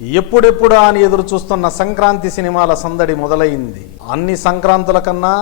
ఎప్పుడెప్పుడా అని ఎదురు చూస్తున్న సంక్రాంతి సినిమాల సందడి మొదలైంది. అన్ని సంక్రాంతుల కన్నా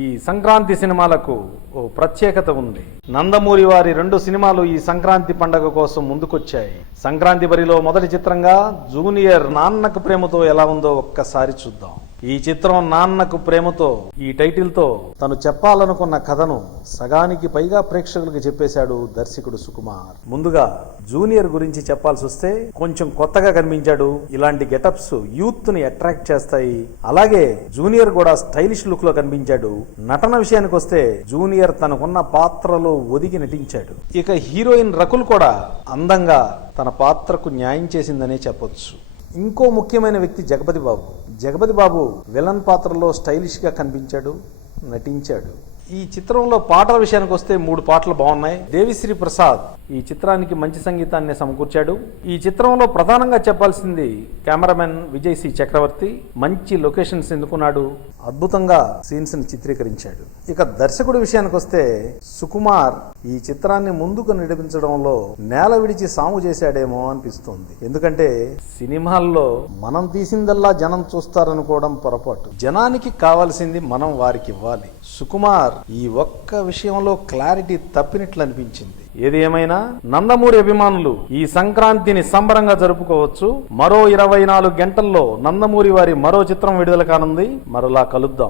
ఈ సంక్రాంతి సినిమాలకు ఓ ప్రత్యేకత ఉంది. నందమూరి వారి రెండు సినిమాలు ఈ సంక్రాంతి పండగ కోసం ముందుకొచ్చాయి. సంక్రాంతి బరిలో మొదటి చిత్రంగా జూనియర్ నాన్నకు ప్రేమతో ఎలా ఉందో ఒక్కసారి చూద్దాం. ఈ చిత్రం నాన్నకు ప్రేమతో ఈ టైటిల్తో తను చెప్పాలనుకున్న కథను సగానికి పైగా ప్రేక్షకులకు చెప్పేశాడు దర్శకుడు సుకుమార్. ముందుగా జూనియర్ గురించి చెప్పాల్సి వస్తే కొంచెం కొత్తగా కనిపించాడు. ఇలాంటి గెటప్స్ యూత్ని అట్రాక్ట్ చేస్తాయి. అలాగే జూనియర్ కూడా స్టైలిష్ లుక్లో కనిపించాడు. నటన విషయానికి వస్తే జూనియర్ తనకున్న పాత్రలో ఒదిగి నటించాడు. ఇక హీరోయిన్ రకుల్ కూడా అందంగా తన పాత్రకు న్యాయం చేసిందనే చెప్పొచ్చు. ఇంకో ముఖ్యమైన వ్యక్తి జగపతి బాబు. జగపతి బాబు విలన్ పాత్రలో స్టైలిష్గా కనిపించాడు నటించాడు. ఈ చిత్రంలో పాటల విషయానికి వస్తే మూడు పాటలు బాగున్నాయి. దేవిశ్రీ ప్రసాద్ ఈ చిత్రానికి మంచి సంగీతాన్ని సమకూర్చాడు. ఈ చిత్రంలో ప్రధానంగా చెప్పాల్సింది కెమెరామెన్ విజయ్ సి. చక్రవర్తి. మంచి లొకేషన్స్ ఎన్నుకున్నాడు అద్భుతంగా సీన్స్ని చిత్రీకరించాడు. ఇక దర్శకుడి విషయానికి వస్తే సుకుమార్ ఈ చిత్రాన్ని ముందుకు నడిపించడంలో నేల విడిచి సాము చేశాడేమో అనిపిస్తుంది. ఎందుకంటే సినిమాల్లో మనం తీసిందల్లా జనం చూస్తారనుకోవడం పొరపాటు. జనానికి కావాల్సింది మనం వారికి ఇవ్వాలి సుకుమార్ ఈ ఒక్క విషయంలో క్లారిటీ తప్పినట్లు అనిపించింది ఏది ఏమైనా? నందమూరి అభిమానులు ఈ సంక్రాంతిని సంబరంగా జరుపుకోవచ్చు. మరో ఇరవై నాలుగు గంటల్లో నందమూరి వారి మరో చిత్రం విడుదల కానుంది. మరలా కలుద్దాం.